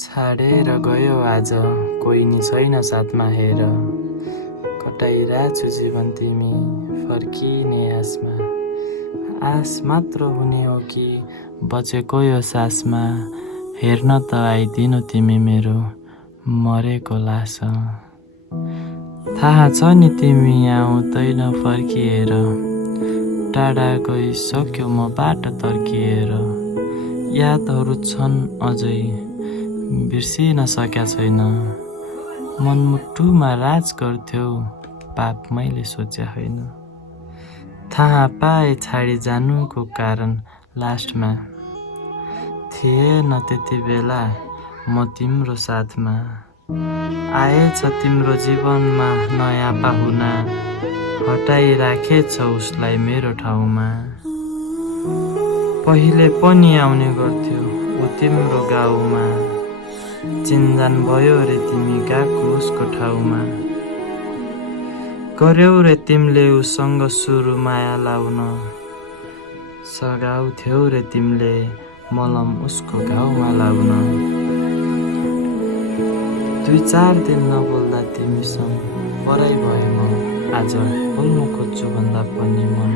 छाडेर गयो आज कोही नि छैन साथमा हेर, कटाइरहेछु जीवन तिमी फर्किने आसमा। आस मात्र हुने हो कि बचेको यो सासमा, हेर्न त आइदिनु तिमी मेरो मरेको लास। थाहा छ नि तिमी आउँदैन फर्किएर, टाढा गइसक्यो म बाटो तर्किएर। यादहरू छन् अझै बिर्सिन सकेका छैन, मनमुटुमा राज गर्थ्यौ पाप मैले सोचे होइन। थाहा पाए छाडी जानुको कारण लास्टमा, थिएन त्यति बेला म तिम्रो साथमा। आएछ तिम्रो जीवनमा नयाँ पाहुना, हटाइराखेछ उसलाई मेरो ठाउँमा। पहिले पनि आउने गर्थ्यो ऊ तिम्रो गाउँमा, चिन्जान भयो रे तिमी गएको उसको ठाउँमा। गर्यौ रे तिमीले उसँग सुरु माया लाउन, सघाउँथ्यौ रे तिमीले मलम उसको घाउमा लाउन। 2-4 दिन नबोल्दा तिमीसँग पराई भए म, आज बोल्नु खोज्छु भन्दा पनि मन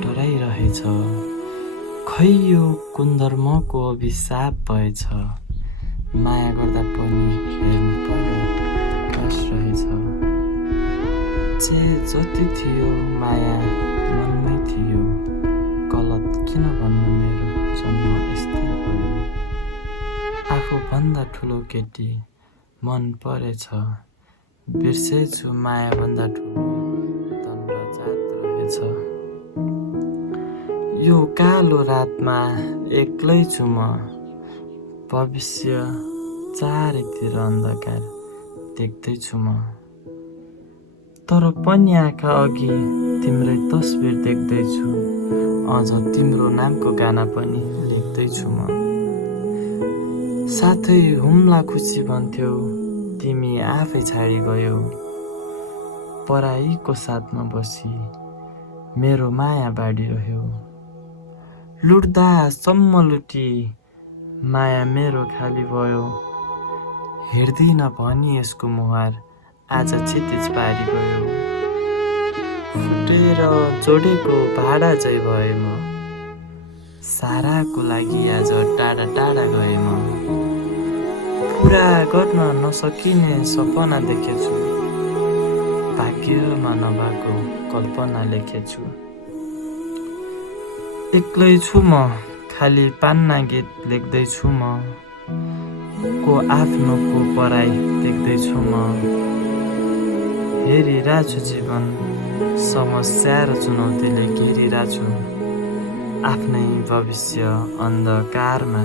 डराइरहेछ। खै यो कुन्दर्मको अभिशाप भएछ, माया गर्दा पनि हेर्नु पर्ने कास रहेछ। जे जति थियो माया मनमै थियो, गलत किन भन्नु मेरो जन्म यस्तै भयो। आफूभन्दा ठुलो केटी मन परेछ, बिर्सेछु माया भन्दा ठुलो धन र जात रहेछ। यो कालो रातमा एक्लै छु म, भविष्य चारैतिर अन्धकार देख्दैछु म। तर पनि आँखा अघि तिम्रै तस्बिर देख्दैछु, अझ तिम्रो नामको गाना पनि लेख्दैछु म। साथै हुम्ला खुसी भन्थ्यौ तिमी आफै छाडी गयौ, पराईको साथमा बसी मेरो माया बाँडिरह्यौ। लुट्दा सम्म लुटी माया मेरो खाली भयो, हेर्दिन भनी यसको मुहार आज क्षितिज पारी गयो। फुटेर जोडेको भाडा झै भए म, साराको लागि आज टाढा टाढा गए म। पुरा गर्न नसकिने सपना देखेछु, भाग्यमा नभएको कल्पना लेखेछु। एक्लै छु म खाली पान्ना गीत लेख्दैछु म, को आफ्नो को पराई देख्दैछु म। हेरिरहेछु जीवन समस्या र चुनौतीले घेरिरहेछु, आफ्नै भविष्य अन्धकारमा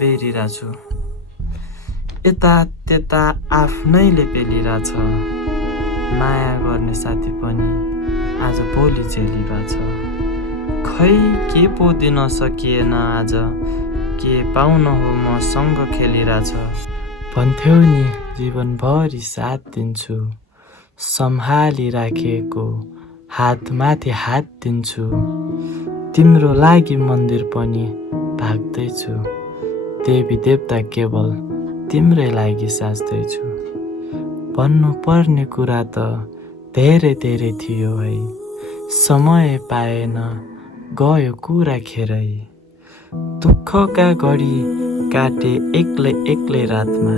बेरिरहेछु। यता त्यता आफ्नैले पेलिरहेछ, माया गर्ने साथी पनि आज भोलि चेलिरहेछ। खै के पो दिन सकिएन आज, के पाउन हो मसँग खेलिरहेछ। भन्थ्यौ नि जीवनभरि साथ दिन्छु, सम्हाली राखेको हातमाथि हात दिन्छु। तिम्रो लागि मन्दिर पनि भाग्दैछु, देवी देवता केवल तिम्रै लागि साच्दैछु। भन्नु पर्ने कुरा त धेरै धेरै थियो है, समय पाएन गयो कुरा खेरै। दुःखका घडी काटे एक्लै एक्लै रातमा,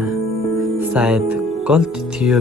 सायद गल्ती थियो